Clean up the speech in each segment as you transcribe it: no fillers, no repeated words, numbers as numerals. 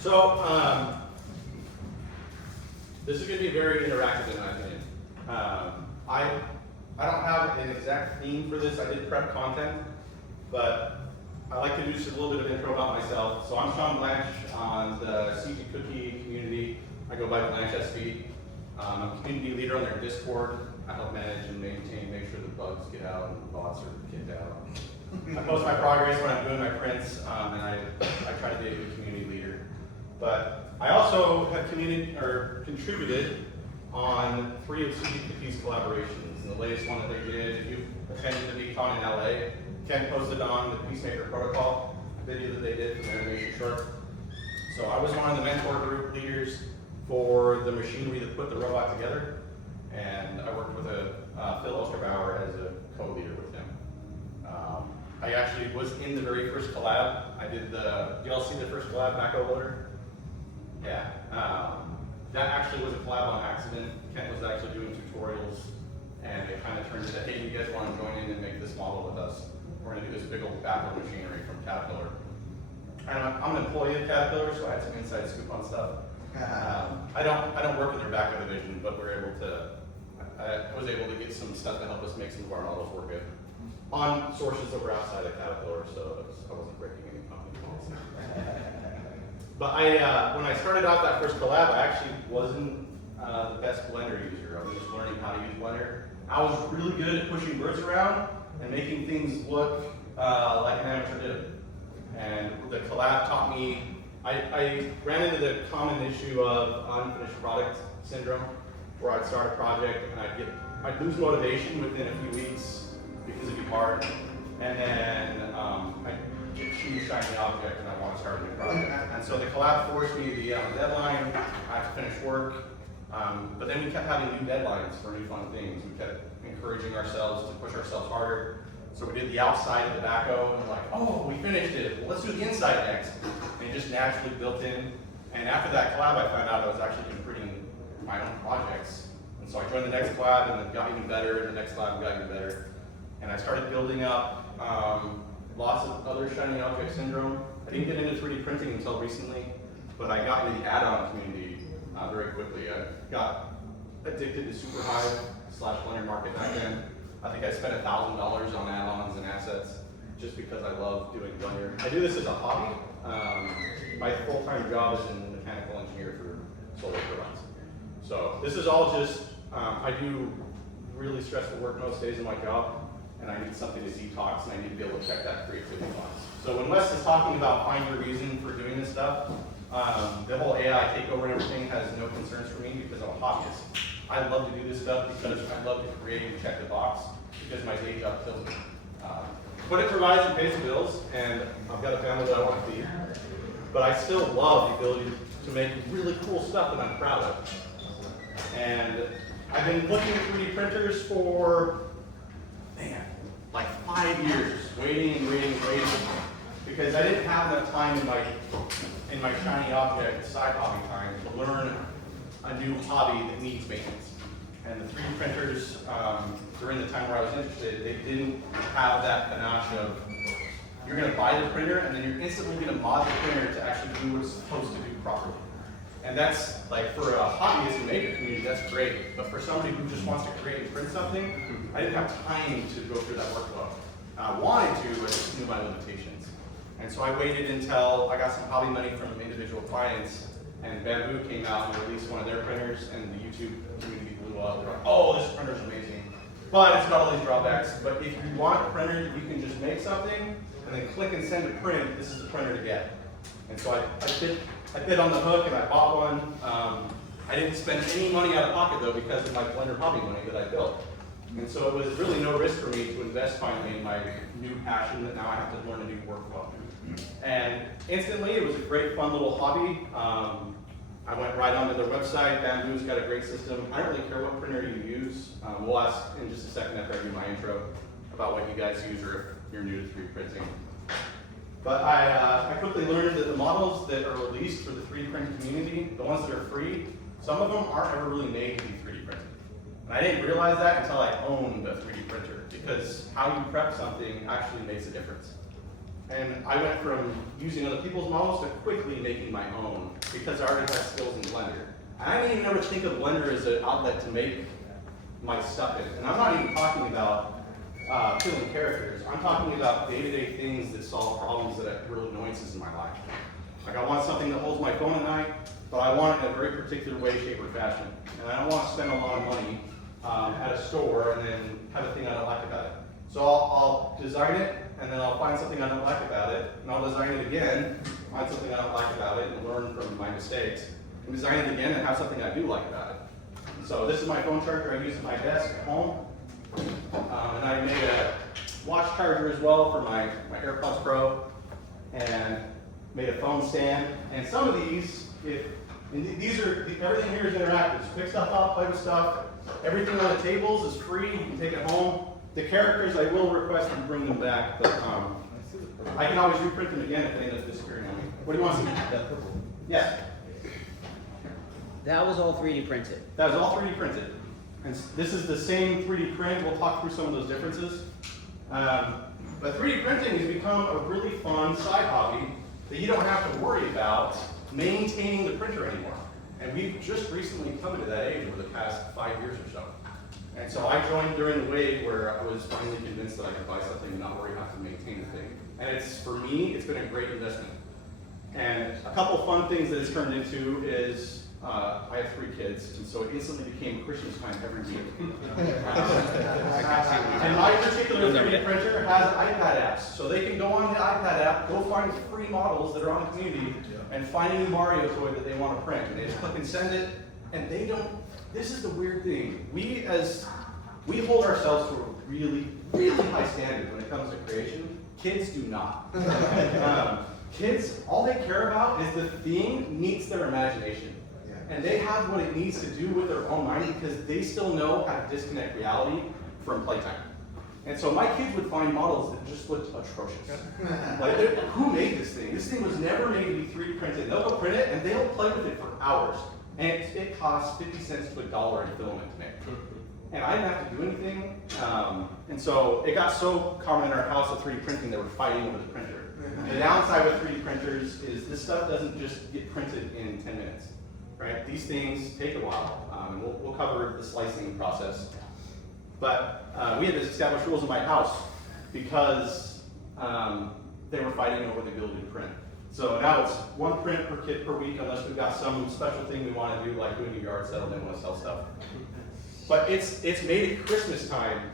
So this is going to be very interactive in my opinion. I don't have an exact theme for this. I did prep content, but I like to do just a little bit of intro about myself. So I'm Sean Blanch on the CG Cookie community. I go by blanchsb. I'm a community leader on their Discord. I help manage and maintain, make sure the bugs get out and the bots are kicked out. I post my progress when I'm doing my prints, and I try to be a good community leader. But I also have contributed on 3 of CG Cookie's collaborations. And the latest one that they did, if you've attended the BCON in LA, Ken posted on the Peacemaker Protocol video that they did for the animation short. So I was one of the mentor group leaders for the machinery that put the robot together. And I worked with Phil Osterbauer as a co-leader with him. I actually was in the very first collab. I did you all see the first collab, backhoe loader? Yeah. That actually was a collab on accident. Kent was actually doing tutorials, and it kind of turned into, hey, you guys want to join in and make this model with us? We're going to do this big old backhoe machinery from Caterpillar. And I'm an employee of Caterpillar, so I had some inside scoop on stuff. I don't work in their backhoe division, but I was able to get some stuff to help us make some of our models work good on sources that were outside of Caterpillar, so I wasn't breaking any company policy. But when I started out that first collab, I actually wasn't the best Blender user. I was just learning how to use Blender. I was really good at pushing birds around and making things look like an amateur did. And the collab taught me, I ran into the common issue of unfinished product syndrome, where I'd start a project and I'd lose motivation within a few weeks because it'd be hard. And then I'd get huge shiny object and I want to start a new project. And so the collab forced me to be on a deadline. I had to finish work. But then we kept having new deadlines for new fun things. We kept encouraging ourselves to push ourselves harder. So we did the outside of the backhoe and we're like, oh, we finished it. Well, let's do the inside next. And it just naturally built in. And after that collab, I found out I was actually completing my own projects. And so I joined the next collab and it got even better, and the next collab got even better. And I started building up lots of other shiny object syndrome. I didn't get into 3D printing until recently, but I got into the add-on community very quickly. I got addicted to SuperHive/Blender Market back then. I think I spent $1,000 on add-ons and assets just because I love doing Blender. I do this as a hobby. My full-time job is in mechanical engineer for solar turbines. So this is all just, I do really stressful work most days in my job, and I need something to detox, and I need to be able to check that creativity box. So when Wes is talking about find your reason for doing this stuff, the whole AI takeover and everything has no concerns for me because I'm a hobbyist. I love to do this stuff because I love to create and check the box because my day job kills me. But it provides and pays the bills, and I've got a family that I want to feed. But I still love the ability to make really cool stuff that I'm proud of. And I've been looking at 3D printers for, like 5 years, waiting and waiting and waiting, because I didn't have enough time in my shiny object side hobby time to learn a new hobby that needs maintenance. And the 3D printers, during the time where I was interested, they didn't have that panache of, you're going to buy the printer and then you're instantly going to mod the printer to actually do what it's supposed to do properly. And that's, like, for a hobbyist and maker community, that's great. But for somebody who just wants to create and print something, I didn't have time to go through that workflow. I wanted to, I just knew my limitations. And so I waited until I got some hobby money from individual clients, and Bamboo came out and released one of their printers, and the YouTube community blew up. They're like, oh, this printer's amazing. But it's got all these drawbacks. But if you want a printer that you can just make something, and then click and send to print, this is the printer to get. And so I bit on the hook and I bought one. I didn't spend any money out of pocket though because of my Blender hobby money that I built. And so it was really no risk for me to invest finally in my new passion that now I have to learn a new workflow. And instantly it was a great fun little hobby. I went right onto their website. Bamboo's got a great system. I don't really care what printer you use. We'll ask in just a second after I do my intro about what you guys use or if you're new to 3D printing. But I quickly learned that the models that are released for the 3D printing community, the ones that are free, some of them aren't ever really made to be 3D printed. And I didn't realize that until I owned a 3D printer, because how you prep something actually makes a difference. And I went from using other people's models to quickly making my own because I already had skills in Blender. And I didn't even ever think of Blender as an outlet to make my stuff in. And I'm not even talking about filling characters. I'm talking about day-to-day things that solve problems that have real annoyances in my life. Like I want something that holds my phone at night, but I want it in a very particular way, shape, or fashion. And I don't want to spend a lot of money at a store and then have a thing I don't like about it. So I'll design it, and then I'll find something I don't like about it, and I'll design it again, find something I don't like about it, and learn from my mistakes, and design it again and have something I do like about it. So this is my phone charger I use at my desk at home. And I made a watch charger as well for my AirPods Pro, and made a phone stand. And some of these, everything here is interactive. So pick stuff up, play with stuff. Everything on the tables is free. You can take it home. The characters, I will request you bring them back, but I can always reprint them again if they end up disappearing on me. What do you want to see? That purple. Yeah. That was all 3D printed. That was all 3D printed. And this is the same 3D print. We'll talk through some of those differences. But 3D printing has become a really fun side hobby that you don't have to worry about maintaining the printer anymore. And we've just recently come into that age over the past 5 years or so. And so I joined during the wave where I was finally convinced that I could buy something and not worry about to maintain the thing. And for me, it's been a great investment. And a couple of fun things that it's turned into is I have 3 kids, and so it instantly became Christmas time every week. And my particular 3D printer has iPad apps, so they can go on the iPad app, go find free models that are on the community, and find a new Mario toy that they want to print. And they just click and send it, and they don't. This is the weird thing. We hold ourselves to a really, really high standard when it comes to creation. Kids do not. Kids, all they care about is the thing meets their imagination. And they have what it needs to do with their own mind because they still know how to disconnect reality from playtime. And so my kids would find models that just looked atrocious. Like, who made this thing? This thing was never made to be 3D printed. They'll go print it and they'll play with it for hours. And it costs 50 cents to $1 in filament to make. And I didn't have to do anything. And so it got so common in our house with 3D printing that we're fighting over the printer. The downside with 3D printers is this stuff doesn't just get printed in 10 minutes. Right? These things take a while, and we'll cover the slicing process. But we had to establish rules in my house because they were fighting over the ability to print. So now it's 1 print per kid per week, unless we've got some special thing we want to do, like doing a yard sale and they want to sell stuff. But it's made it Christmas time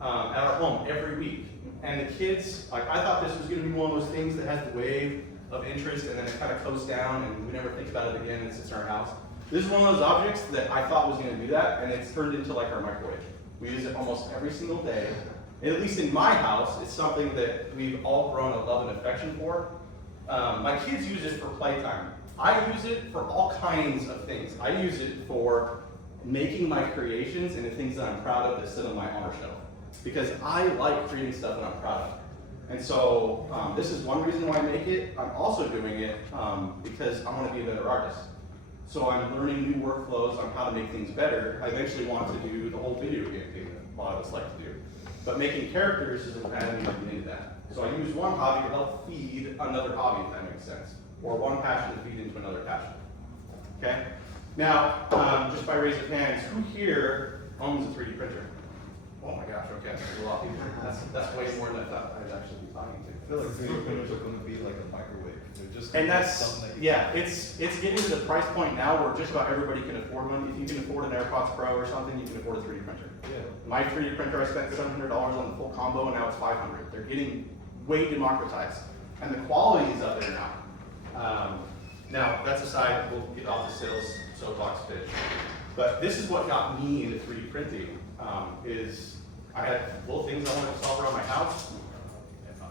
at our home every week. And the kids, like, I thought this was going to be one of those things that has the wave of interest and then it kind of coasts down and we never think about it again and it sits in our house. This is one of those objects that I thought was going to do that, and it's turned into like our microwave. We use it almost every single day. And at least in my house, it's something that we've all grown a love and affection for. My kids use it for playtime. I use it for all kinds of things. I use it for making my creations and the things that I'm proud of that sit on my honor shelf. Because I like creating stuff that I'm proud of. And so this is one reason why I make it. I'm also doing it because I want to be a better artist. So I'm learning new workflows on how to make things better. I eventually want to do the whole video game thing that a lot of us like to do. But making characters is an avenue to get into that. So I use one hobby to help feed another hobby, if that makes sense. Or one passion to feed into another passion. Okay? Now, just by raise of hands, who here owns a 3D printer? Oh my gosh, okay, that's a lot of people. That's way more than I thought I'd actually be talking to. I feel like 3D printers are going to be like a microwave. They're just and that's, yeah, it's getting to the price point now where just about everybody can afford one. If you can afford an AirPods Pro or something, you can afford a 3D printer. Yeah. My 3D printer, I spent $700 on the full combo, and now it's $500. They're getting way democratized. And the quality is up there now. Now, that's aside, we'll get off the sales soapbox pitch. But this is what got me into 3D printing, is I had little things I wanted to solve around my house.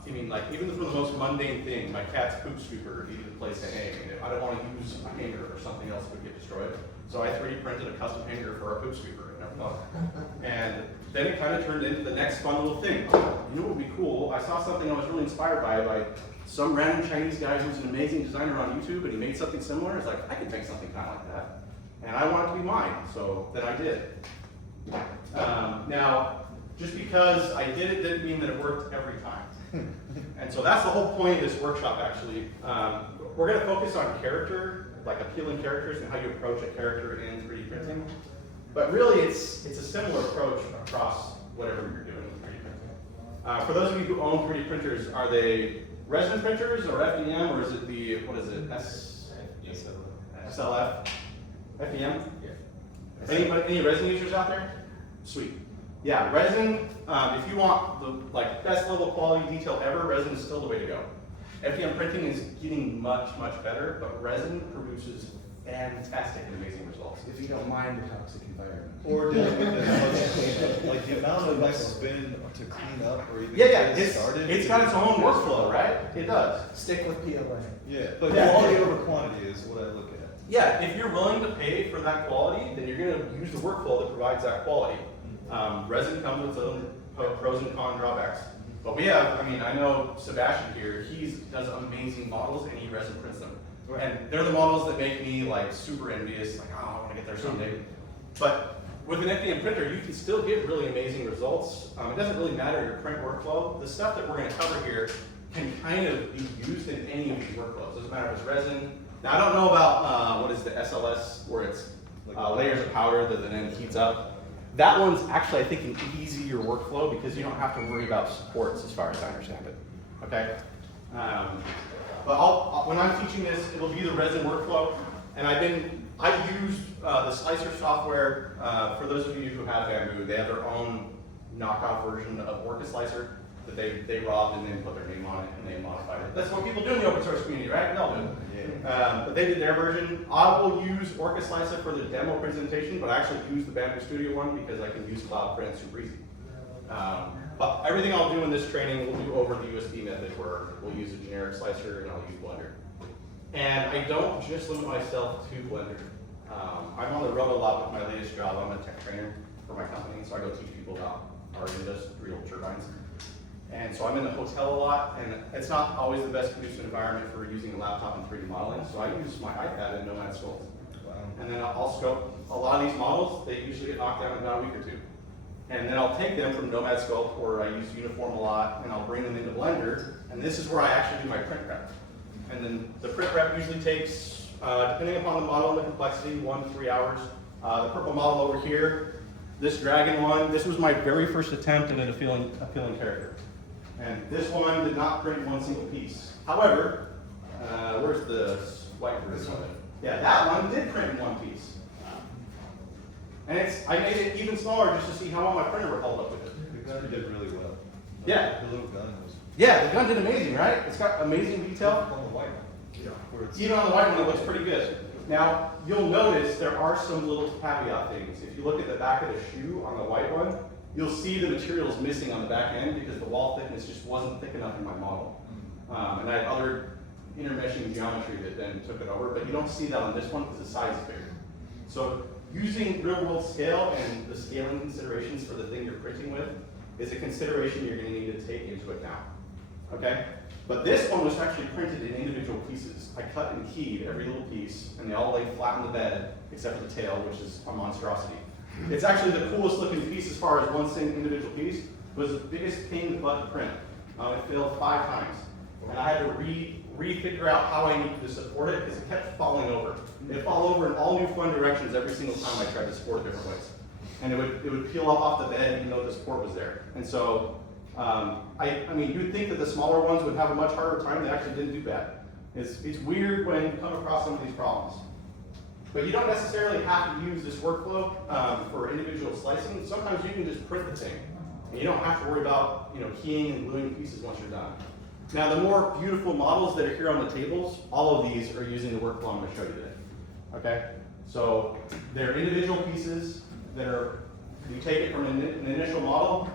I mean, like, even for the most mundane thing, my cat's poop scooper needed a place to hang, and if I don't want to use a hanger or something else would get destroyed. So I 3D printed a custom hanger for our poop scooper, and never thought. And then it kind of turned into the next fun little thing. Oh, you know what would be cool? I saw something I was really inspired by some random Chinese guy who's an amazing designer on YouTube, and he made something similar. It's like, I could make something kind of like that. And I want it to be mine, so then I did. Now, just because I did it didn't mean that it worked every time. And so that's the whole point of this workshop, actually. We're going to focus on character, like appealing characters and how you approach a character in 3D printing. But really, it's a similar approach across whatever you're doing with 3D printing. For those of you who own 3D printers, are they resin printers or FDM, or is it the, what is it, SLF? FDM? Yeah. Any resin users out there? Sweet. Yeah, resin, if you want the best level quality detail ever, resin is still the way to go. FDM printing is getting much, much better, but resin produces fantastic and amazing results. If you don't mind the toxic environment. Or dealing with this much, like the amount of like spin to clean up or even Yeah, get started. it's got its own workflow, right? It does. Stick with PLA. Yeah, but Yeah. quality over quantity is what I look at. Yeah, if you're willing to pay for that quality, then you're going to use the workflow that provides that quality. Resin comes with its own pros and con drawbacks. But we have, I know Sebastian here, he does amazing models and he resin prints them. Right. And they're the models that make me super envious, oh, I want to get there someday. But with an FDM printer, you can still get really amazing results. It doesn't really matter your print workflow. The stuff that we're going to cover here can kind of be used in any of these workflows. It doesn't matter if it's resin. Now, I don't know about, what is the SLS, where it's layers of powder that then heats up. That one's actually, I think, an easier workflow because you don't have to worry about supports as far as I understand it, okay? But when I'm teaching this, it'll be the resin workflow. And I used the Slicer software, for those of you who have Bamboo, they have their own knockoff version of Orca Slicer that they robbed and then put their name on it and they modified it. That's what people do in the open source community, right? We all do it. Yeah. But they did their version. I will use Orca Slicer for the demo presentation, but I actually use the Bamboo Studio one because I can use Cloud Print super easy. But everything I'll do in this training, we'll do over the USB method where we'll use a generic slicer and I'll use Blender. And I don't just limit myself to Blender. I'm on the road a lot with my latest job. I'm a tech trainer for my company, so I go teach people about our industrial turbines. And so I'm in the hotel a lot, and it's not always the best conducive environment for using a laptop and 3D modeling, so I use my iPad and Nomad Sculpt. Wow. And then I'll scope a lot of these models. They usually get knocked down in about a week or two. And then I'll take them from Nomad Sculpt, where I use Uniform a lot, and I'll bring them into Blender, and this is where I actually do my print prep. And then the print prep usually takes, depending upon the model and the complexity, 1 to 3 hours. The purple model over here, this dragon one, this was my very first attempt at an appealing character. And this one did not print one single piece. However, where's the white version of it? Yeah, that one did print one piece. And I made it even smaller just to see how well my printer would hold up with it. The gun did really well. Yeah. The little gun was. Yeah, the gun did amazing, right? It's got amazing detail. On the white one. Yeah. Where it's Even on the white one, it looks pretty good. Now, you'll notice there are some little caveat things. If you look at the back of the shoe on the white one, you'll see the materials missing on the back end because the wall thickness just wasn't thick enough in my model. And I had other intermeshing geometry that then took it over, but you don't see that on this one because the size is bigger. So using real world scale and the scaling considerations for the thing you're printing with is a consideration you're going to need to take into account. Okay? But this one was actually printed in individual pieces. I cut and keyed every little piece, and they all lay flat on the bed, except for the tail, which is a monstrosity. It's actually the coolest looking piece as far as one single individual piece. It was the biggest pain in the butt to print. It failed 5 times. And I had to re-figure out how I needed to support it because it kept falling over. It would fall over in all new fun directions every single time I tried to support it different ways. And it would peel off the bed even though the support was there. And so, you would think that the smaller ones would have a much harder time. They actually didn't do bad. It's weird when you come across some of these problems. But you don't necessarily have to use this workflow for individual slicing. Sometimes you can just print the thing. And you don't have to worry about keying and gluing pieces once you're done. Now, the more beautiful models that are here on the tables, all of these are using the workflow I'm going to show you today. Okay? So they're individual pieces that you take it from an initial model,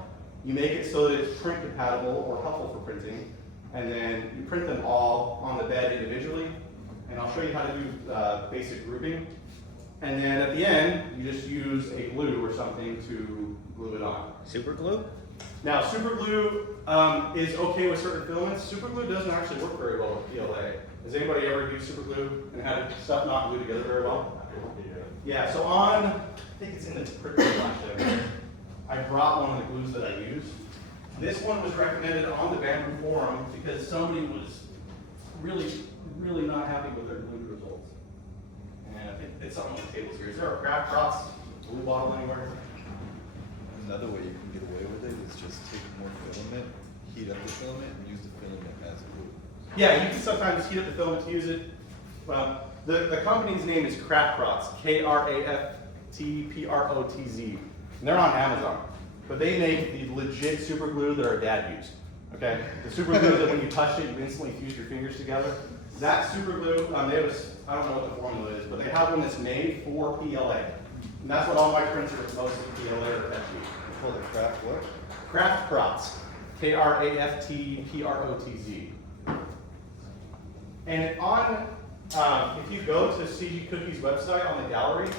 you make it so that it's print compatible or helpful for printing, and then you print them all on the bed individually. And I'll show you how to do basic grouping. And then at the end, you just use a glue or something to glue it on. Super glue? Now, super glue is okay with certain filaments. Super glue doesn't actually work very well with PLA. Has anybody ever used super glue and had stuff not glue together very well? Yeah, so I think it's in the print flash there. I brought one of the glues that I use. This one was recommended on the Bamboo forum because somebody was really not happy with their glue results. And I think it's something on the tables here. Is there a craft cross glue bottle anywhere? Another way you can get away with it is just take more filament, heat up the filament, and use the filament as glue. Yeah, you can sometimes heat up the filament to use it. Well, the company's name is Kraftprotz, Kraftprotz. And they're on Amazon. But they make the legit super glue that our dad used. Okay? The super glue that when you touch it, you instantly fuse your fingers together. That super glue, they have I don't know what the formula is, but they have one that's made for PLA. And that's what all my prints are mostly PLA or FG. It's called a craft what? Kraftprotz, Kraftprotz. And on, if you go to CG Cookie's website on the gallery,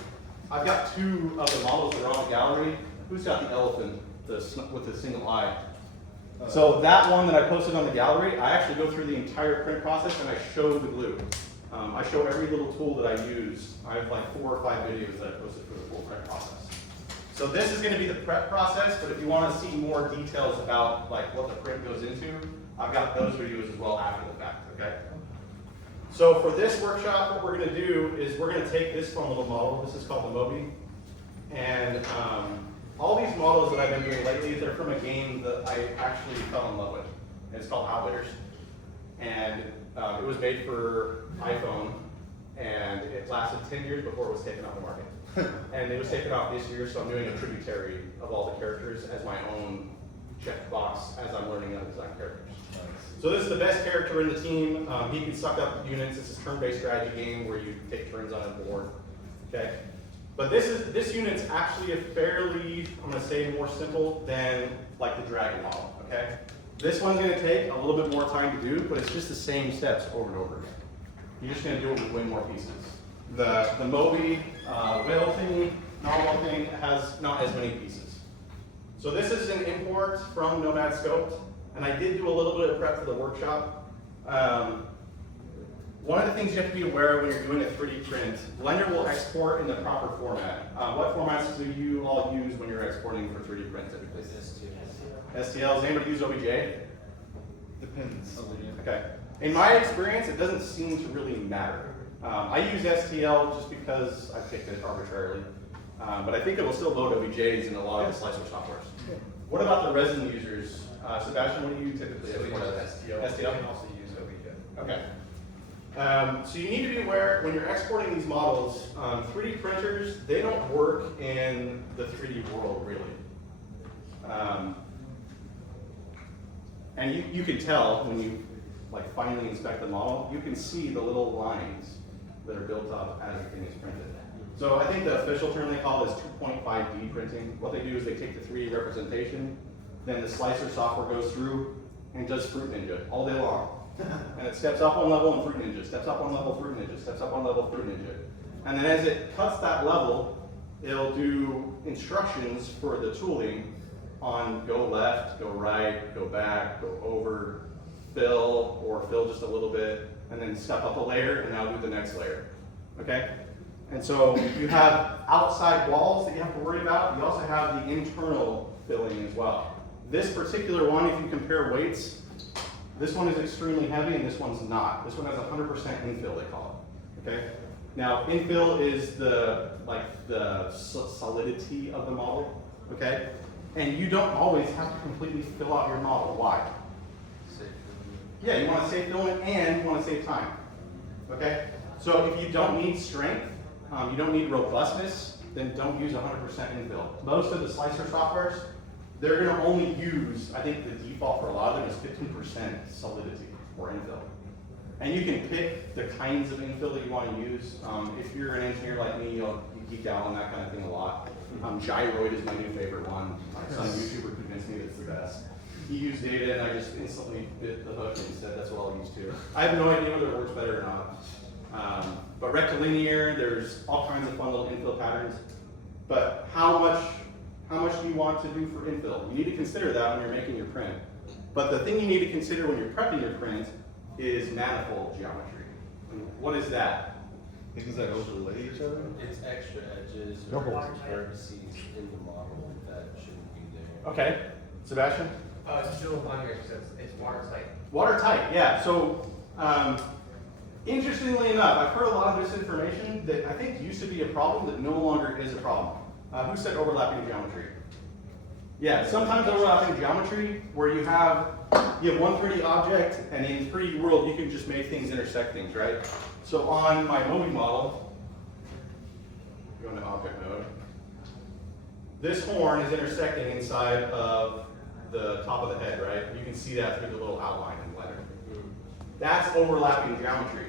I've got two of the models that are on the gallery. Who's got the elephant with the single eye? So that one that I posted on the gallery, I actually go through the entire print process and I show the glue. I show every little tool that I use. I have like 4 or 5 videos that I posted for the full prep process. So this is going to be the prep process, but if you want to see more details about like what the print goes into, I've got those videos as well after the fact, okay? So for this workshop, what we're going to do is we're going to take this fun little model. This is called the Moby. And all these models that I've been doing lately, they're from a game that I actually fell in love with. It's called Outwitters. And it was made for iPhone, and it lasted 10 years before it was taken off the market. And it was taken off this year, so I'm doing a tributary of all the characters as my own checkbox as I'm learning how to design characters. So this is the best character in the team. He can suck up units. It's a turn-based strategy game where you take turns on a board. Okay. But this unit's actually a fairly, I'm going to say, more simple than like the dragon model. Okay. This one's going to take a little bit more time to do, but it's just the same steps over and over again. You're just going to do it with way more pieces. The Moby whale thing, normal thing, has not as many pieces. So this is an import from Nomad Scoped, and I did do a little bit of prep for the workshop. One of the things you have to be aware of when you're doing a 3D print, Blender will export in the proper format. What formats do you all use when you're exporting for 3D print typically? STL. Does anybody use OBJ? Depends. Okay. In my experience, it doesn't seem to really matter. I use STL just because I picked it arbitrarily. But I think it will still load OBJs in a lot of the slicer softwares. What about the resin users? Sebastian, what do you typically export? STL. STL? You can also use OBJ. Okay. So you need to be aware when you're exporting these models, 3D printers, they don't work in the 3D world really. And you can tell when you like finally inspect the model, you can see the little lines that are built up as the thing is printed. So I think the official term they call it is 2.5D printing. What they do is they take the 3D representation, then the slicer software goes through and does Fruit Ninja all day long. And it steps up one level in Fruit Ninja, steps up one level Fruit Ninja, steps up one level Fruit Ninja. And then as it cuts that level, it'll do instructions for the tooling on go left, go right, go back, go over, fill, or fill just a little bit, and then step up a layer, and now do the next layer. Okay? And so you have outside walls that you have to worry about. You also have the internal filling as well. This particular one, if you compare weights, this one is extremely heavy and this one's not. This one has 100% infill, they call it. Okay? Now, infill is the solidity of the model. Okay? And you don't always have to completely fill out your model. Why? Yeah, you want to save filament and you want to save time. Okay? So if you don't need strength, you don't need robustness, then don't use 100% infill. Most of the slicer softwares, they're going to only use, I think the default for a lot of them is 15% solidity or infill. And you can pick the kinds of infill that you want to use. If you're an engineer like me, you geek out on that kind of thing a lot. Gyroid is my new favorite one. Some YouTuber convinced me that it's the best. He used data and I just instantly bit the hook and said that's what I'll use too. I have no idea whether it works better or not. But rectilinear, there's all kinds of fun little infill patterns. But how much do you want to do for infill? You need to consider that when you're making your print. But the thing you need to consider when you're prepping your print is manifold geometry. And what is that? Things that overlay each other? It's extra edges or vertices in the model that shouldn't be there. Okay, Sebastian? Just do a one here, because it's watertight. Watertight, yeah. So, interestingly enough, I've heard a lot of this information that I think used to be a problem that no longer is a problem. Who said overlapping geometry? Yeah, sometimes overlapping geometry where you have one 3D object, and in 3D world you can just make things intersect things, right? So on my movie model, go into object mode. This horn is intersecting inside of the top of the head, right? You can see that through the little outline in Blender. That's overlapping geometry.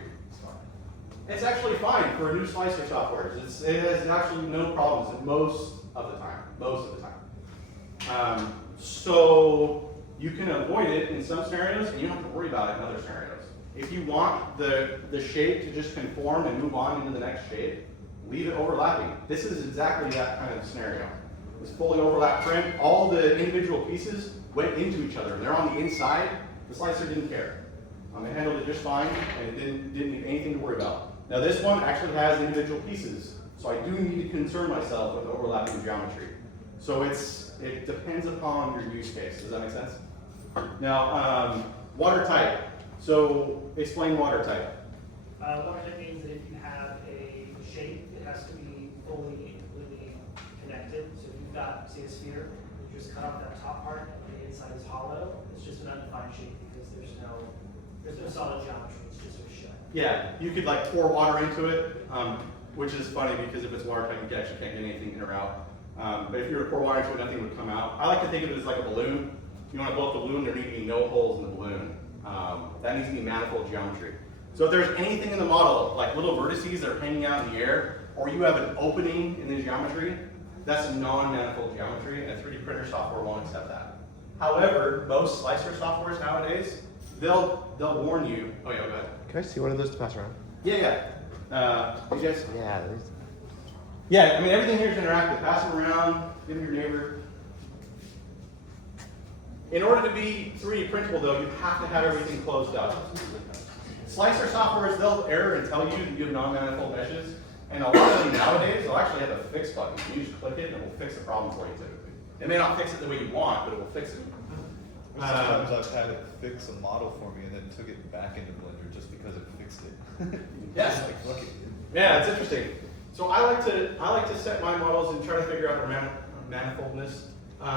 It's actually fine for new slicer softwares. It has actually no problems most of the time. So you can avoid it in some scenarios, and you don't have to worry about it in other scenarios. If you want the shape to just conform and move on into the next shape, leave it overlapping. This is exactly that kind of scenario. This fully overlapped print, all the individual pieces went into each other. They're on the inside. The slicer didn't care. It handled it just fine, and it didn't need anything to worry about. Now this one actually has individual pieces, so I do need to concern myself with overlapping geometry. So it depends upon your use case. Does that make sense? Now, watertight. So explain watertight. Watertight means that if you have a shape, it has to be fully and completely connected. So if you've got, say, a sphere, you just cut off that top part, and the inside is hollow. It's just an undefined shape because there's no solid geometry. It's just a shell. Yeah, you could like pour water into it, which is funny because if it's watertight, you actually can't get anything in or out. But if you were to pour water into it, nothing would come out. I like to think of it as like a balloon. If you want to blow up the balloon, there need to be no holes in the balloon. That needs to be manifold geometry. So if there's anything in the model, like little vertices that are hanging out in the air, or you have an opening in the geometry, that's non-manifold geometry, and 3D printer software won't accept that. However, most slicer softwares nowadays, they'll warn you. Oh yeah, go ahead. Can I see one of those to pass around? Yeah. You guys? Yeah. Yeah, I mean, everything here is interactive. Pass them around, give them your neighbor. In order to be 3D printable, though, you have to have everything closed up. Slicer softwares, they'll error and tell you that you have non-manifold meshes. And a lot of them nowadays, they'll actually have a fix button. You just click it and it will fix the problem for you, typically. It may not fix it the way you want, but it will fix it. Sometimes I've had it fix a model for me and then took it back into Blender just because it fixed it. Yes. Like, look at it. Yeah, it's interesting. So I like to set my models and try to figure out their manifoldness.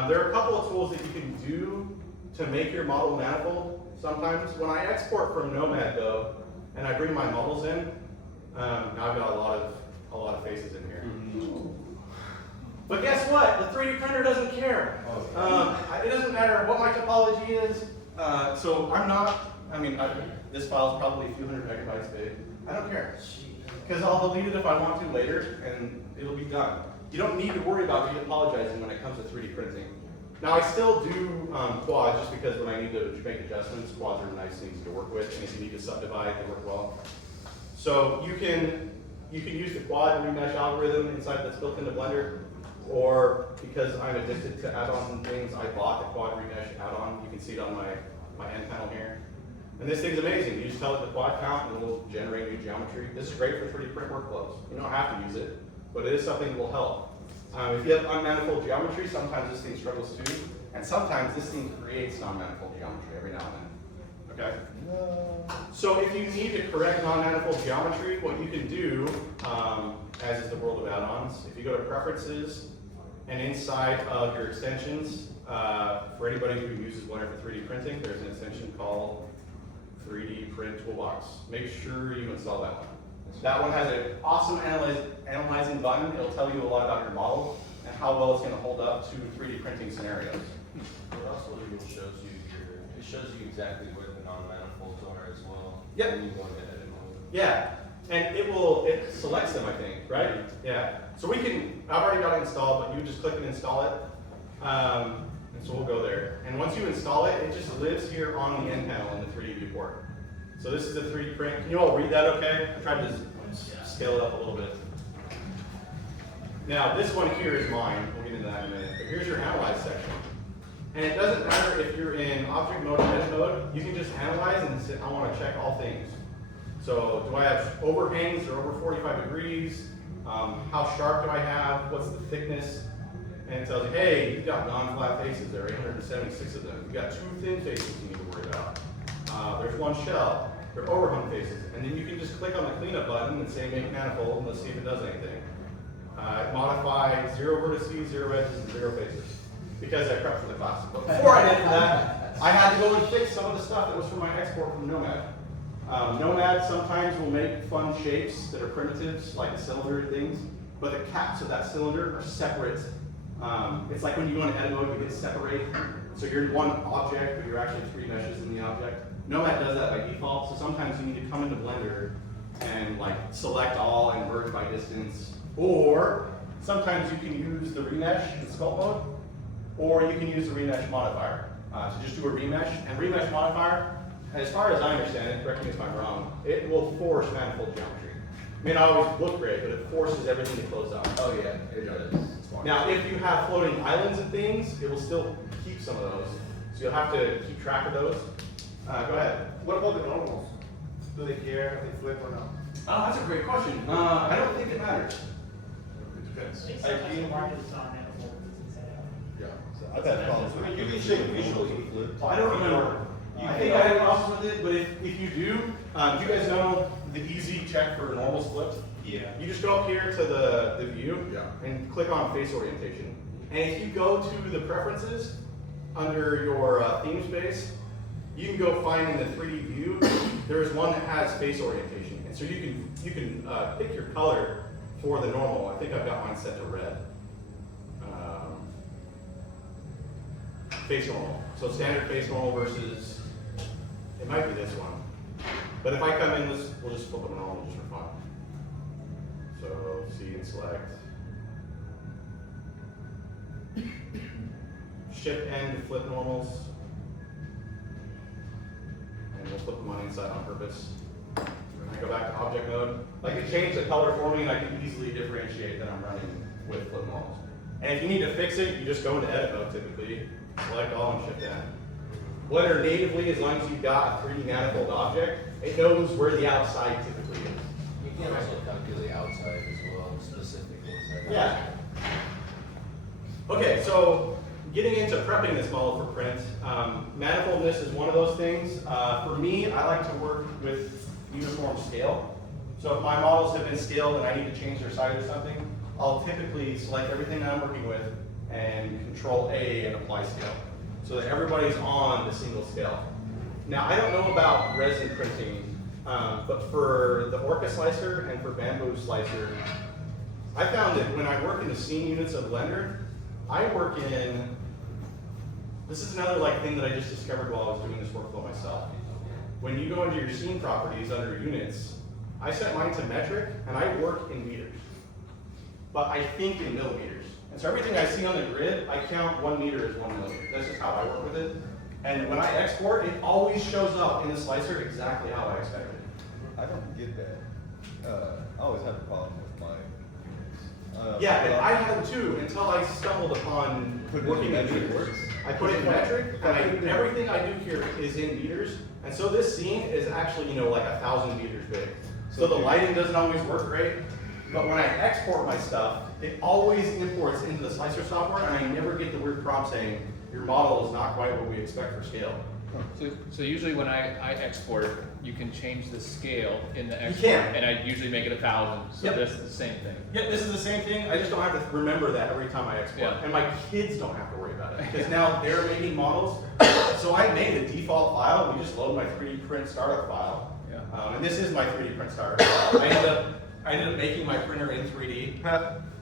There are a couple of tools that you can do to make your model manifold. Sometimes when I export from Nomad though, and I bring my models in, now I've got a lot of faces in here. But guess what? The 3D printer doesn't care. It doesn't matter what my topology is. So I'm not. I mean, this file is probably a few hundred megabytes big. I don't care. Because I'll delete it if I want to later, and it'll be done. You don't need to worry about re-apologizing when it comes to 3D printing. Now I still do quads just because when I need to make adjustments, quads are nice things to work with, and if you need to subdivide, they work well. So you can use the quad remesh algorithm inside that's built into Blender, or because I'm addicted to add-ons and things, I bought the quad remesh add-on. You can see it on my end panel here. And this thing's amazing. You just tell it the quad count and it'll generate new geometry. This is great for 3D print workflows. You don't have to use it, but it is something that will help. If you have unmanifold geometry, sometimes this thing struggles too. And sometimes this thing creates non-manifold geometry every now and then. Okay? So if you need to correct non-manifold geometry, what you can do, as is the world of add-ons, if you go to Preferences, and inside of your extensions, for anybody who uses Blender for 3D printing, there's an extension called 3D Print Toolbox. Make sure you install that one. That one has an awesome analyzing button. It'll tell you a lot about your model and how well it's going to hold up to 3D printing scenarios. It also even shows you exactly where the non-manifolds are as well. Yep. And you go into edit mode. Yeah, and it selects them, I think, right? Yeah. So I've already got it installed, but you just click and install it. And so we'll go there. And once you install it, it just lives here on the end panel in the 3D viewport. So this is the 3D print. Can you all read that okay? I tried to scale it up a little bit. Now, this one here is mine. We'll get into that in a minute. But here's your analyze section. And it doesn't matter if you're in object mode or edit mode. You can just analyze and say, I want to check all things. So do I have overhangs that are over 45 degrees? How sharp do I have? What's the thickness? and it tells you, hey, you've got non-flat faces, there are 876 of them. You've got 2 thin faces you need to worry about. There's 1 shell, there are overhung faces. And then you can just click on the cleanup button and say make manifold, and let's see if it does anything. Modify 0 vertices, 0 edges, and 0 faces. Because I prepped for the class. But before I did that, I had to go and fix some of the stuff that was from my export from Nomad. Nomad sometimes will make fun shapes that are primitives, like cylinder things, but the caps of that cylinder are separate. It's like when you go into edit mode, you hit separate. So you're in one object, but you're actually 3 meshes in the object. Nomad does that by default, so sometimes you need to come into Blender and like select all and merge by distance. Or sometimes you can use the remesh in sculpt mode, or you can use the remesh modifier. So just do a remesh, and remesh modifier, as far as I understand it, correct me if I'm wrong, it will force manifold geometry. It may not always look great, but it forces everything to close out. Oh yeah, it does. It's fine. Now, if you have floating islands and things, it will still keep some of those. So you'll have to keep track of those. Go ahead. What about the normals? Do they care if they flip or not? Oh, that's a great question. I don't think it matters. It I depends. think sometimes the market is on manifold because it's set up. Yeah, so I've had problems with You can it. shape visually. I don't remember. I think I had problems with it, but if you do, do you guys know the easy check for normals flipped? Yeah. You just go up here to the view Yeah. and click on face orientation. And if you go to the preferences under your theme space, you can go find in the 3D view, there's one that has face orientation. And so you can pick your color for the normal. I think I've got mine set to red. Face normal. So standard face normal versus, it might be this one. But if I come in, we'll just flip them normal just for fun. So see and select. Shift N to flip normals. And we'll flip them on inside on purpose. And I go back to object mode. Like it changed the color for me and I can easily differentiate that I'm running with flip normals. And if you need to fix it, you just go into edit mode typically. Select all and shift N. Blender natively, as long as you've got a 3D manifold object, it knows where the outside typically is. You can also calculate outside as well, specific inside. Yeah. Okay, so getting into prepping this model for print, manifoldness is one of those things. For me, I like to work with uniform scale. So if my models have been scaled and I need to change their size or something, I'll typically select everything that I'm working with and Control A and apply scale, so that everybody's on the single scale. Now, I don't know about resin printing, but for the Orca slicer and for Bamboo slicer, I found that when I work in the scene units of Blender, I work in, this is another thing that I just discovered while I was doing this workflow myself. When you go into your scene properties under units, I set mine to metric and I work in meters, but I think in millimeters. And so everything I see on the grid, I count 1 meter as 1 millimeter. That's just how I work with it. And when I export, it always shows up in the slicer exactly how I expected. I don't get that. I always have a problem with my units. Yeah, and I had too until I stumbled upon Put it in working in metric meters. works. I put it in metric, and everything I do here is in meters. And so this scene is actually, like 1,000 meters big. So the lighting doesn't always work great, but when I export my stuff, it always imports into the slicer software, and I never get the weird prompt saying, your model is not quite what we expect for scale. So usually when I export, you can change the scale in the export, can. and I usually make it 1,000. So Yep. this is the same thing. Yeah, this is the same thing. I just don't have to remember that every time I export. Yeah. And my kids don't have to worry about it because now they're making models. So I made a default file. We just load my 3D print startup file. Yeah. And this is my 3D print startup file. I ended up making my printer in 3D.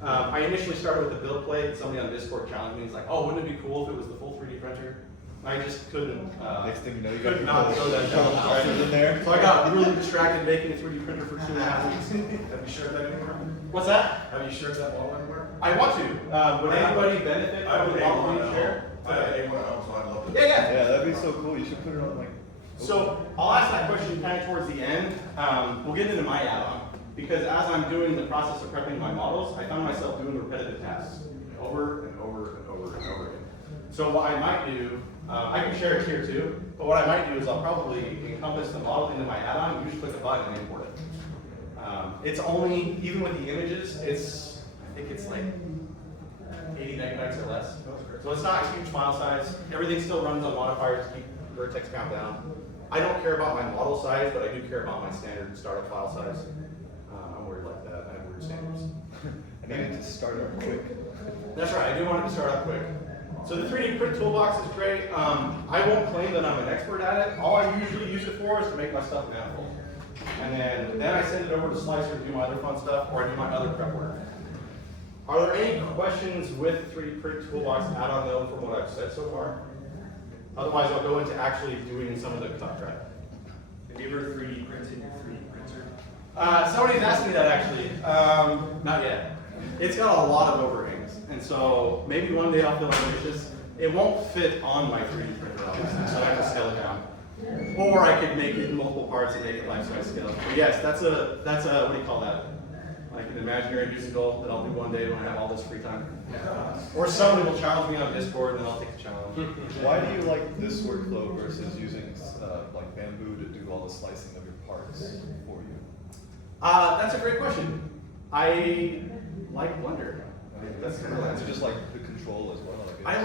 I initially started with the build plate. Somebody on Discord challenged me. He's like, "Oh, wouldn't it be cool if it was the full 3D printer?" I just couldn't. Next thing you know, you got could not go that down. grinders in there. So I got really distracted making a 3D printer for 2.5 weeks. Have you shared that anywhere? What's that? Have you shared that model anywhere? I want to. Would anybody benefit I from would the model A1 being shared? I have A1 so I'd love to. Yeah. Yeah, that'd be so cool. You should put it on So I'll ask that question kind of towards the end. We'll get into my add-on. Because as I'm doing the process of prepping my models, I found myself doing repetitive tasks over and over and over and over again. So what I might do, I can share it here too, but what I might do is I'll probably encompass the model into my add-on. You just click a button and import it. It's only, even with the images, I think it's like 80 megabytes or less. So it's not a huge file size. Everything still runs on modifiers to keep vertex count down. I don't care about my model size, but I do care about my standard startup file size. I'm worried like that. I have weird standards. I need it to start up quick. That's right, I do want it to start up quick. So the 3D print toolbox is great. I won't claim that I'm an expert at it. All I usually use it for is to make my stuff manifold. And then I send it over to Slicer to do my other fun stuff, or I do my other prep work. Are there any questions with 3D print toolbox add-on though from what I've said so far? Otherwise, I'll go into actually doing some of the cut prep. Have you ever 3D printed your 3D printer? Somebody's asked me that actually. Not yet. It's got a lot of overhangs, and so maybe one day I'll feel ambitious. It won't fit on my 3D printer, obviously, so I have to scale it down. Or I could make it in multiple parts and make it life-size scale. But yes, that's a what do you call that? Like an imaginary musical that I'll do one day when I have all this free time. Or somebody will challenge me on Discord, and then I'll take the challenge. Why do you like this workflow versus using like Bamboo to do all the slicing of your parts for you? That's a great question. I like Blender. That's kind of Is it just like the control as well? I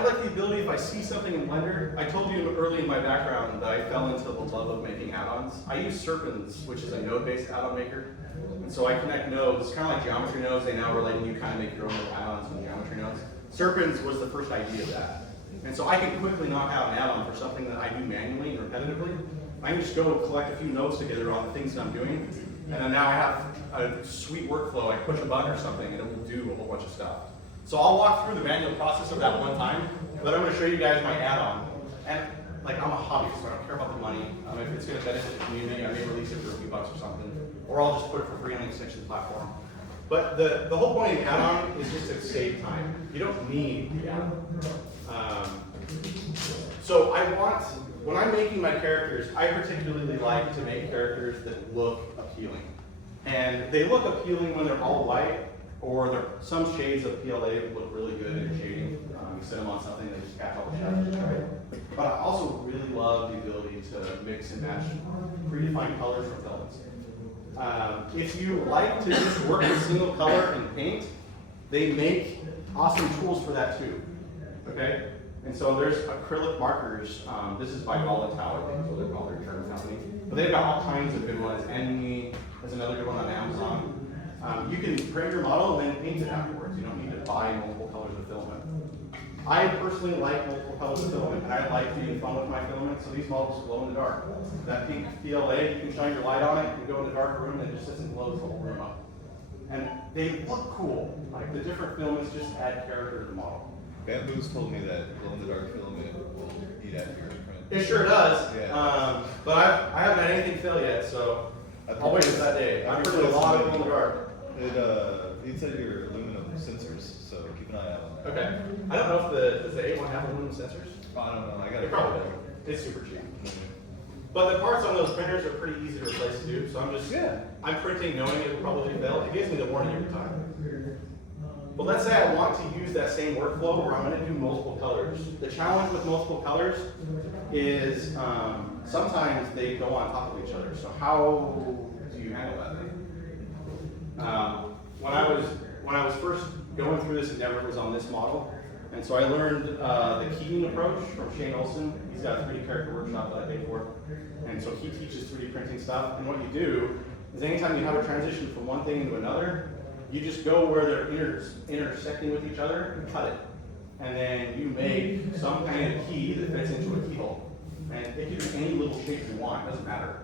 like the ability, if I see something in Blender, I told you early in my background that I fell into the love of making add-ons. I use Serpens, which is a node-based add-on maker. And so I connect nodes, kind of like geometry nodes. They now are letting you kind of make your own little add-ons with geometry nodes. Serpens was the first idea of that. And so I can quickly knock out an add-on for something that I do manually and repetitively. I can just go collect a few nodes together on the things that I'm doing. And then now I have a sweet workflow. I push a button or something and it will do a whole bunch of stuff. So I'll walk through the manual process of that one time, but I'm going to show you guys my add-on. And like I'm a hobbyist, so I don't care about the money. If it's going to benefit the community, I may release it for a few bucks or something, or I'll just put it for free on the extension platform. But the whole point in add-on is just to save time. You don't need the add-on. So when I'm making my characters, I particularly like to make characters that look appealing. And they look appealing when they're all white, or some shades of PLA look really good in shading. You set them on something, they just catch all the shadows, right? But I also really love the ability to mix and match predefined colors from filaments. If you like to just work with single color and paint, they make awesome tools for that too, okay? And so there's acrylic markers. This is by Gala Tower, I think is what they call their German company. But they've got all kinds of good ones. Enemy is another good one on Amazon. You can print your model and then paint it afterwards. You don't need to buy multiple colors of filament. I personally like multiple colors of filament, and I like being fun with my filament, so these models glow in the dark. That pink PLA, you can shine your light on it, you can go in a dark room, and it just sits and glows the whole room up. And they look cool. Like the different filaments just add character to the model. Bamboo's told me that glow-in-the-dark filament will eat at your print. It sure does. Yeah. But I haven't had anything fail yet, so I'll wait for that day. I've printed a lot of glow in the dark. He said your aluminum sensors, so keep an eye out on that. Okay. I don't know if does the A1 have aluminum sensors? Oh, I don't know. I got It it. probably does. It's super cheap. But the parts on those printers are pretty easy to replace too, so I'm printing knowing it will probably fail. It gives me the warning every time. But let's say I want to use that same workflow where I'm going to do multiple colors. The challenge with multiple colors is sometimes they go on top of each other. So how do you handle that? When I was first going through this endeavor, it was on this model. And so I learned the keying approach from Shane Olson. He's got a 3D character workshop that I paid for. And so he teaches 3D printing stuff. And what you do is anytime you have a transition from one thing into another, you just go where they're intersecting with each other and cut it. And then you make some kind of key that fits into a keyhole. And it can be any little shape you want, it doesn't matter.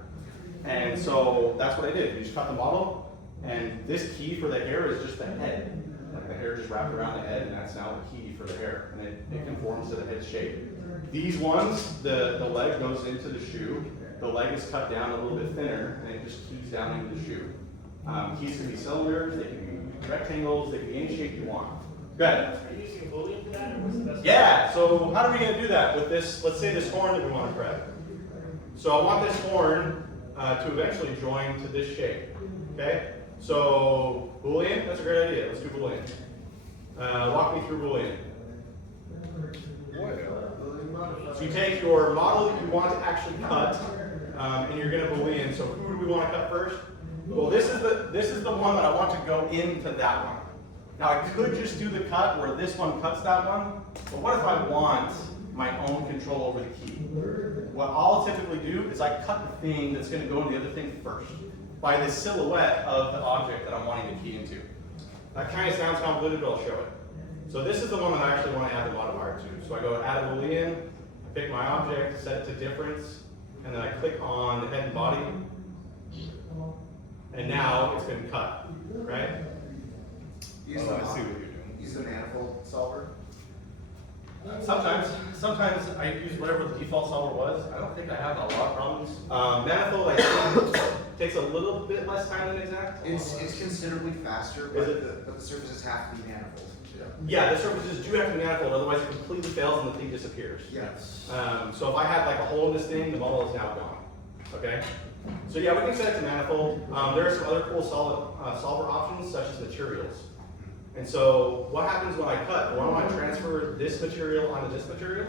And so that's what I did. You just cut the model, and this key for the hair is just the head. Like the hair just wrapped around the head, and that's now the key for the hair. And it conforms to the head shape. These ones, the leg goes into the shoe. The leg is cut down a little bit thinner, and it just keys down into the shoe. Keys can be cylinders, they can be rectangles, they can be any shape you want. Go ahead. Are you using Boolean for that, or what's the best? Yeah, so how are we going to do that with this, let's say this horn that we want to prep. So I want this horn to eventually join to this shape, okay? So Boolean, that's a great idea, let's do Boolean. Walk me through Boolean. So you take your model that you want to actually cut, and you're going to Boolean. So who do we want to cut first? Well, this is the one that I want to go into that one. Now I could just do the cut where this one cuts that one, but what if I want my own control over the key? What I'll typically do is I cut the thing that's gonna go in the other thing first, by the silhouette of the object that I'm wanting to key into. That kind of sounds convoluted, but I'll show it. So this is the one that I actually want to add the modifier to. So I go add a boolean, I pick my object, set it to difference, and then I click on the head and body, and now it's been cut, right? I see what you're doing. Use the manifold solver. Sometimes I use whatever the default solver was. I don't think I have a lot of problems. Manifold, I think, takes a little bit less time than exact. It's considerably faster, Is but the surfaces have to be manifold. Yeah, the surfaces do have to be manifold, otherwise it completely fails and the thing disappears. Yes. So if I had like a hole in this thing, the model is now gone. Okay? So yeah, we can set it to manifold. There are some other cool solver options, such as materials. And so what happens when I cut? Do I want to transfer this material onto this material?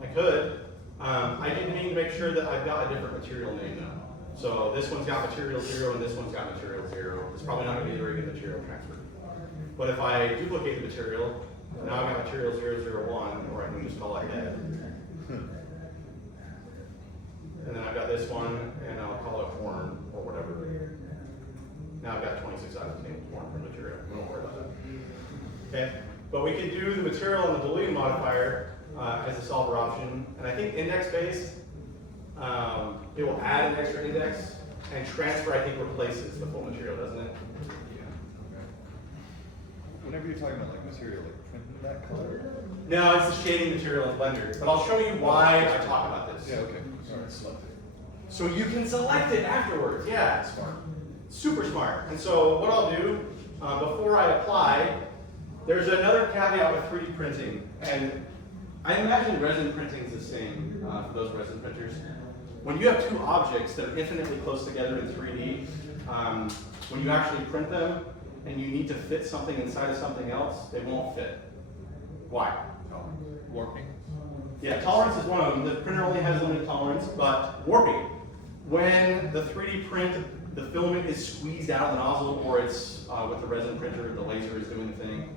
I could. I did need to make sure that I've got a different material name now. So this one's got material 0 and this one's got material 0. It's probably not going to be a very good material transfer. But if I duplicate the material, now I've got material 001, or I can just call it head. And then I've got this one, and I'll call it horn, or whatever. Now I've got 26 items named horn for material. Don't worry about that. Okay? But we can do the material and the Boolean modifier as a solver option. And I think index-based, it will add an extra index, and transfer, I think, replaces the full material, doesn't it? Whenever you're talking about like material, like printing that color. No, it's the shading material in Blender. But I'll show you why I talk about this. Yeah, okay. Alright, select it. So you can select it afterwards. Yeah, smart. Super smart. And so what I'll do, before I apply, there's another caveat with 3D printing. And I imagine resin printing is the same for those resin printers. When you have two objects that are infinitely close together in 3D, when you actually print them, and you need to fit something inside of something else, they won't fit. Why? Warping. Yeah, tolerance is one of them. The printer only has limited tolerance, but warping. When the 3D print, the filament is squeezed out of the nozzle, or it's with the resin printer, the laser is doing the thing.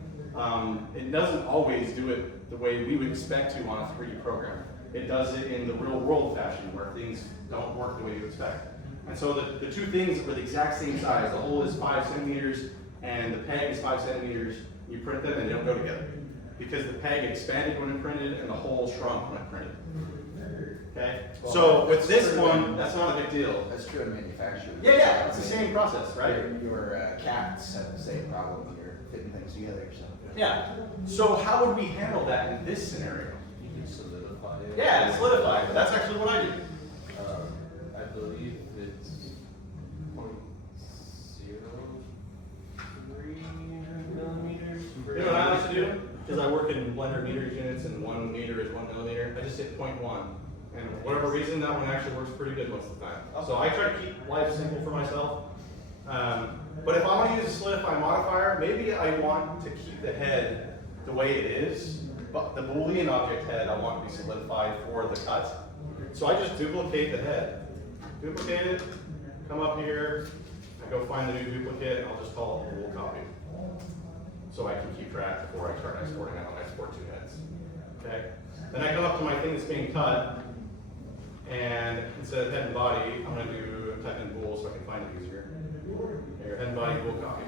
It doesn't always do it the way we would expect to on a 3D program. It does it in the real world fashion, where things don't work the way you expect. And so the two things are the exact same size. The hole is 5 centimeters, and the peg is 5 centimeters. You print them and they don't go together. Because the peg expanded when it printed and the hole shrunk when it printed. Okay? Well, So with that's this true. one, that's not a big deal. That's true in manufacturing. Yeah, it's the same process, right? Your cats have the same problem here, fitting things together, so. Yeah. So how would we handle that in this scenario? You can solidify it. Yeah, solidify it. That's actually what I do. I believe it's 0.03 millimeters. You know what I like to do? Because I work in Blender meters units and 1 meter is 1 millimeter. I just hit 0.1. And for whatever reason, that one actually works pretty good most of the time. So I try to keep life simple for myself. But if I want to use a solidify modifier, maybe I want to keep the head the way it is, but the Boolean object head I want to be solidified for the cut. So I just duplicate the head. Duplicate it, come up here, I go find the new duplicate, and I'll just call it a bool copy. So I can keep track before I start exporting. I don't export two heads. Okay? Then I come up to my thing that's being cut, and instead of head and body, I'm going to type in bool so I can find it easier. Here, head and body bool copy.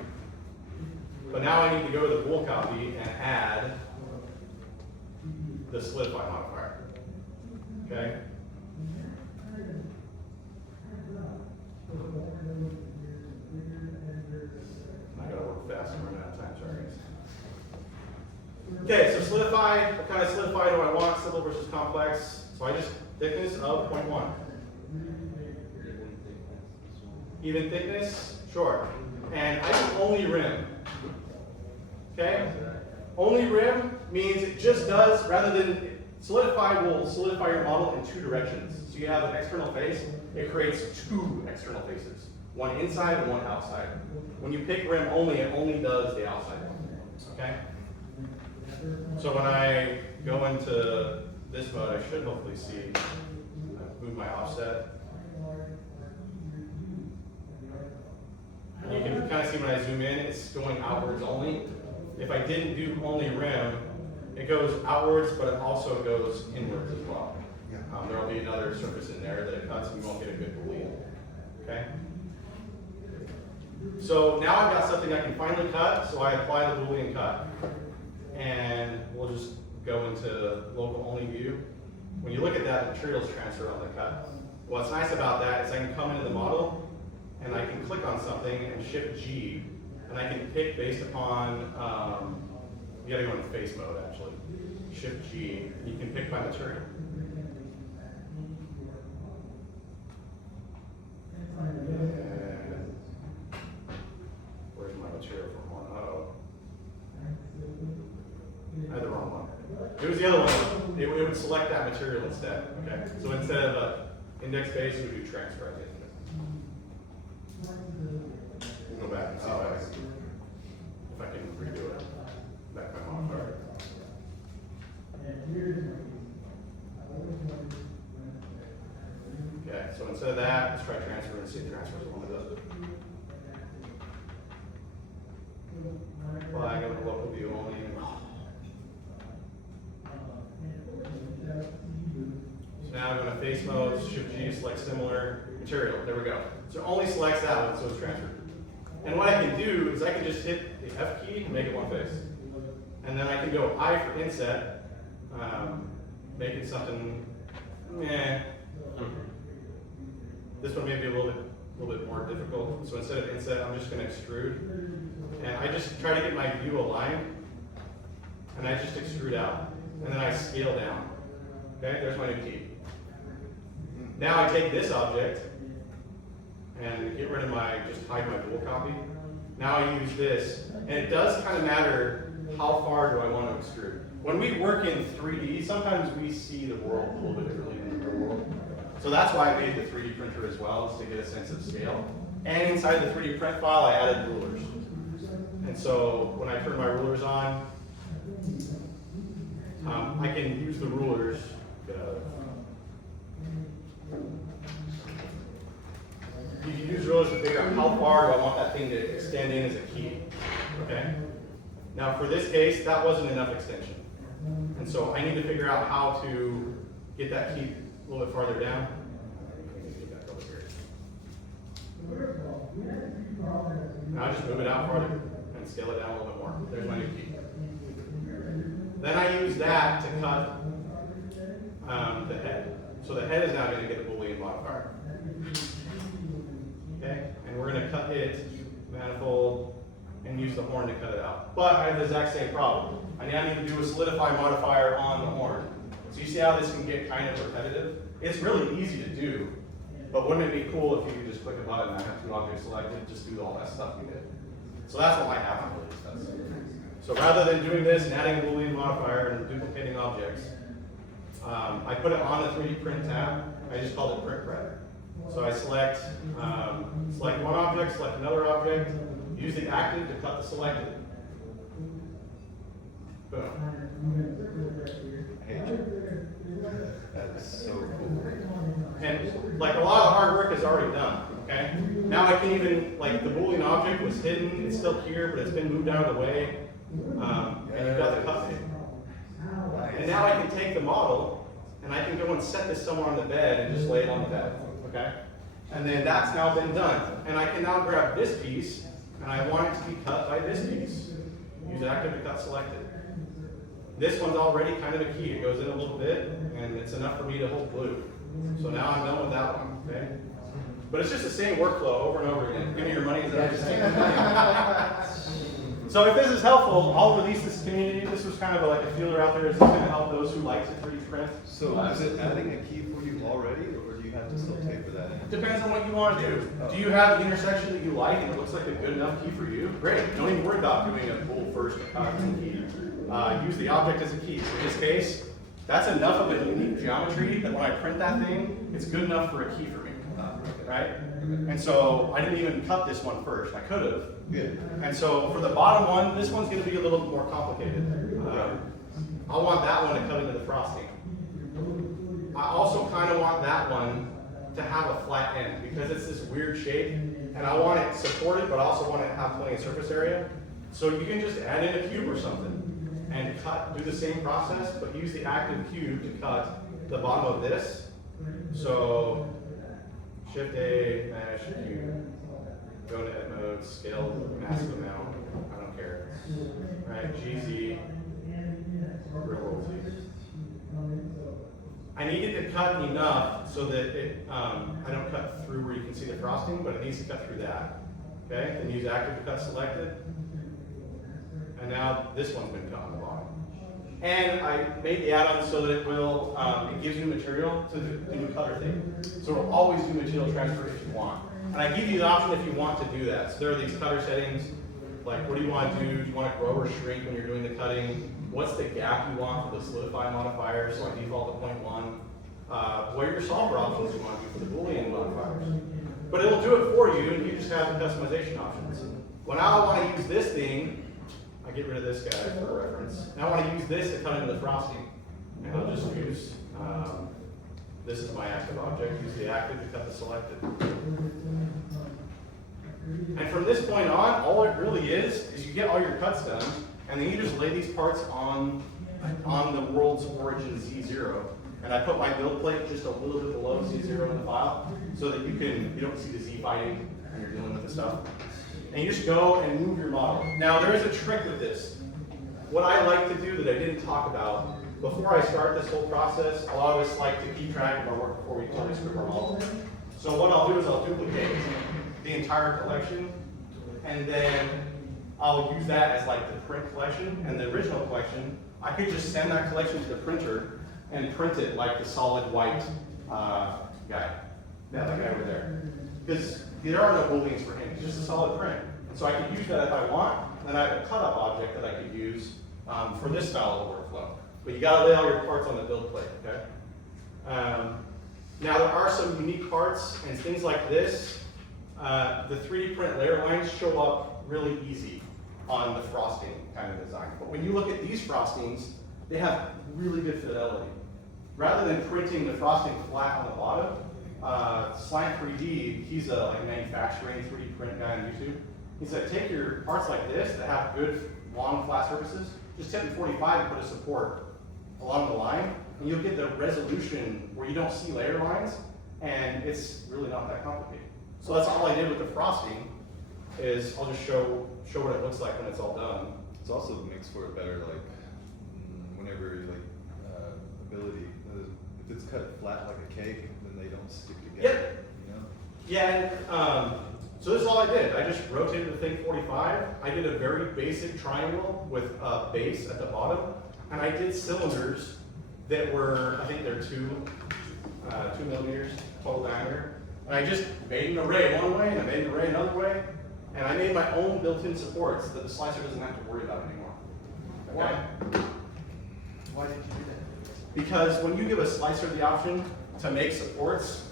But now I need to go to the bool copy and add the solidify modifier. Okay? I gotta work fast, I'm running out of time, sorry guys. Okay, so solidify, what kind of solidify do I want? Simple versus complex. So I just thickness of 0.1. Even thickness? Sure. And I do only rim. Okay? Only rim means it just does, rather than solidify will solidify your model in two directions. So you have an external face, it creates two external faces. One inside and one outside. When you pick rim only, it only does the outside one. Okay? So when I go into this mode, I should hopefully see, move my offset. And you can kind of see when I zoom in, it's going outwards only. If I didn't do only rim, it goes outwards, but it also goes inwards as well. There'll be another surface in there that it cuts and you won't get a good boolean. Okay? So now I've got something I can finally cut, so I apply the boolean cut. And we'll just go into local only view. When you look at that, the materials transfer on the cut. What's nice about that is I can come into the model and I can click on something and shift G, and I can pick based upon, you gotta go into face mode actually. Shift G, you can pick by material. And where's my material from one? Oh. I had the wrong one. It was the other one. It would select that material instead. Okay. So instead of index base, it would do transfer, I think. We'll go back and see if I can redo it. Back my modifier. Okay, so instead of that, let's try transfer and see if transfers one of those. Apply, go to local view only. So now I'm going to face mode, shift G, select similar material. There we go. So it only selects that one, so it's transferred. And what I can do is I can just hit the F key and make it one face. And then I can go I for inset, make it something, This one may be a little bit more difficult. So instead of inset, I'm just going to extrude. And I just try to get my view aligned. And I just extrude out. And then I scale down. Okay, there's my new key. Now I take this object and get rid of just hide my dual copy. Now I use this. And it does kind of matter how far do I want to extrude. When we work in 3D, sometimes we see the world a little bit differently than the real world. So that's why I made the 3D printer as well, is to get a sense of scale. And inside the 3D print file, I added rulers. And so when I turn my rulers on, I can use the rulers. You can use rulers to figure out how far do I want that thing to extend in as a key. Okay? Now for this case, that wasn't enough extension. And so I need to figure out how to get that key a little bit farther down. Now I just move it out farther and scale it down a little bit more. There's my new key. Then I use that to cut the head. So the head is now going to get a Boolean modifier. Okay, and we're going to cut it manifold and use the horn to cut it out. But I have the exact same problem. I now need to do a solidify modifier on the horn. So you see how this can get kind of repetitive? It's really easy to do, but wouldn't it be cool if you could just click a button and have two objects selected, just do all that stuff you did? So that's what might happen with this. So rather than doing this and adding a Boolean modifier and duplicating objects, I put it on the 3D print tab. I just called it print prep. So I select one object, select another object, use the active to cut the selected. Boom. I hate you. That is so cool. And like a lot of the hard work is already done, okay? Now I can even, like the Boolean object was hidden, it's still here, but it's been moved out of the way, and you've got the cut name. And now I can take the model, and I can go and set this somewhere on the bed and just lay it on the bed, okay? And then that's now been done. And I can now grab this piece, and I want it to be cut by this piece. Use active to cut selected. This one's already kind of a key. It goes in a little bit, and it's enough for me to hold blue. So now I'm done with that one, okay? But it's just the same workflow over and over again. Give me your money, then I just take the money. So if this is helpful, I'll release this community. This was kind of like a feeler out there. Is this going to help those who like to 3D print? So is it adding a key for you already, or do you have to still taper that in? Depends on what you want to do. Do you have the intersection that you like and it looks like a good enough key for you? Great. Don't even worry about doing a pull first to cut and key. Use the object as a key. So in this case, that's enough of a unique geometry that when I print that thing, it's good enough for a key for me. Right? And so I didn't even cut this one first. I could have. Good. And so for the bottom one, this one's going to be a little more complicated. I want that one to cut into the frosting. I also kind of want that one to have a flat end because it's this weird shape. and I want it supported, but I also want it to have plenty of surface area. So you can just add in a cube or something and do the same process, but use the active cube to cut the bottom of this. So Shift A, mesh, cube, go to edit mode, scale massive amount, I don't care. Right, GZ, real world Z. I need it to cut enough so that I don't cut through where you can see the frosting, but it needs to cut through that. Okay, then use active to cut selected. And now this one's been cut on the bottom. And I made the add-on so that it will, it gives you material to do a cutter thing. So it'll always do material transfer if you want. And I give you the option if you want to do that. So there are these cutter settings, like what do you want to do? Do you want to grow or shrink when you're doing the cutting? What's the gap you want for the solidify modifier? So I default to 0.1. What are your solver options you want to do for the Boolean modifiers? But it'll do it for you, and you just have the customization options. When I want to use this thing, I get rid of this guy for reference. Now I want to use this to cut into the frosting. And I'll just use, this is my active object, use the active to cut the selected. And from this point on, all it really is you get all your cuts done, and then you just lay these parts on the world's origin Z0. And I put my build plate just a little bit below Z0 in the file, so that you don't see the Z fighting when you're dealing with the stuff. And you just go and move your model. Now there is a trick with this. What I like to do that I didn't talk about, before I start this whole process, a lot of us like to keep track of our work before we totally script our model. So what I'll do is I'll duplicate the entire collection, and then I'll use that as like the print collection, and the original collection, I could just send that collection to the printer and print it like the solid white guy. Yeah, the guy over there. Because there are no booleans for him, it's just a solid print. And so I could use that if I want, and I have a cut-up object that I could use for this style of workflow. But you gotta lay all your parts on the build plate, okay? Now there are some unique parts and things like this. The 3D print layer lines show up really easy on the frosting kind of design. But when you look at these frostings, they have really good fidelity. Rather than printing the frosting flat on the bottom, Slant 3D, he's a like manufacturing 3D print guy on YouTube. He said, take your parts like this that have good long flat surfaces, just hit the 45 and put a support along the line, and you'll get the resolution where you don't see layer lines, and it's really not that complicated. So that's all I did with the frosting, is I'll just show what it looks like when it's all done. It also makes for a better, like, whenever, like, ability. If it's cut flat like a cake, then they don't stick together. Yep. You know? Yeah, and so this is all I did. I just rotated the thing 45. I did a very basic triangle with a base at the bottom, and I did cylinders that were, I think they're 2 millimeters total diameter. And I just made an array one way, and I made an array another way, and I made my own built-in supports that the slicer doesn't have to worry about anymore. Okay? Why did you do that? Because when you give a slicer the option to make supports,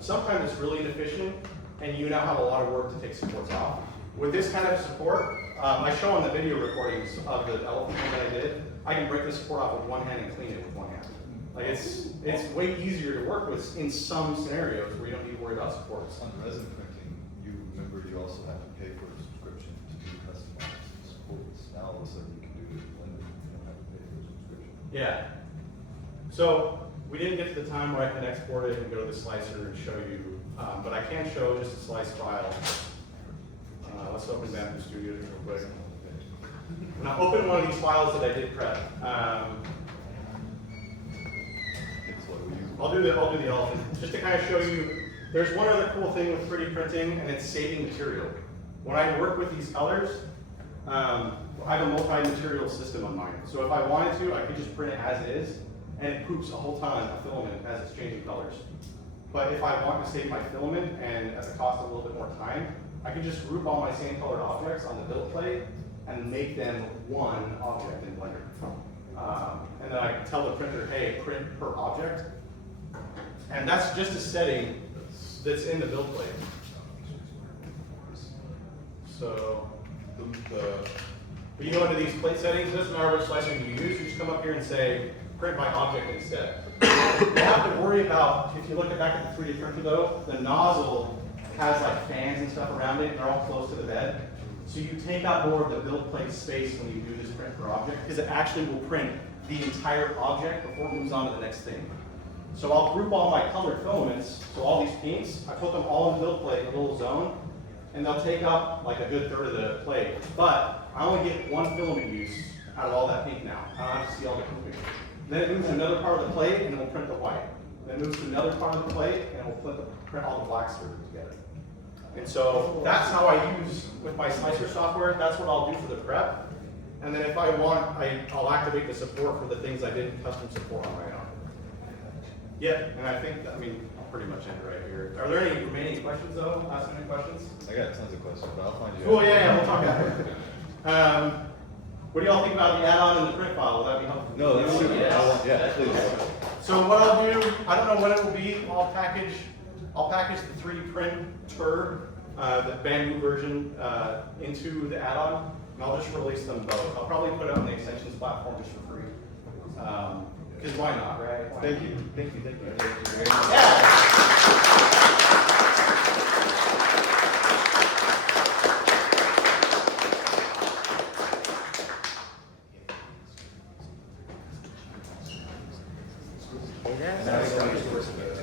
sometimes it's really inefficient, and you now have a lot of work to take supports off. With this kind of support, I show on the video recordings of the elephant one that I did, I can break the support off with one hand and clean it with one hand. Like it's way easier to work with in some scenarios where you don't need to worry about supports. On resin printing, you remember you also have to pay for a subscription to do customized supports. Now all of a sudden you can do it in Blender, you don't have to pay for a subscription. Yeah. So we didn't get to the time where I can export it and go to the slicer and show you, but I can show just a slice file. Let's open Mapping Studio real quick. And I'll open one of these files that I did prep. It's what we use. I'll do the elephant, just to kind of show you, there's one other cool thing with 3D printing, and it's saving material. When I work with these colors, I have a multi-material system on mine. So if I wanted to, I could just print it as is, and it poops a whole ton of filament as it's changing colors. But if I want to save my filament, and at the cost of a little bit more time, I can just group all my same colored objects on the build plate and make them one object in Blender. And then I can tell the printer, hey, print per object. And that's just a setting that's in the build plate. So, when you go into these plate settings, it doesn't matter which slicer you use, you just come up here and say, print by object instead. You have to worry about, if you look back at the 3D printer though, the nozzle has like fans and stuff around it, and they're all close to the bed. So you take out more of the build plate space when you do this print per object, because it actually will print the entire object before it moves on to the next thing. So I'll group all my colored filaments, so all these paints, I put them all in the build plate in a little zone, and they'll take up like a good third of the plate. But I only get one filament use out of all that paint now. I don't have to see all the cooping. Then it moves to another part of the plate, and it will print the white. Then it moves to another part of the plate, and it will print all the blacks together. And so that's how I use with my slicer software. That's what I'll do for the prep. And then if I want, I'll activate the support for the things I didn't custom support on my own. Yeah, and I think, I mean, I'll pretty much end right here. Are there any remaining questions though? Ask any questions? I got tons of questions, but I'll find you. Cool, yeah, we'll talk after. What do y'all think about the add-on and the print file? Will that be helpful? No, that's super. Yes. I want, yeah, please. So what I'll do, I don't know when it will be, I'll package the 3D printer, the bamboo version, into the add-on, and I'll just release them both. I'll probably put it on the extensions platform just for free. Because why not, right? Thank you, thank you, thank you. Yeah.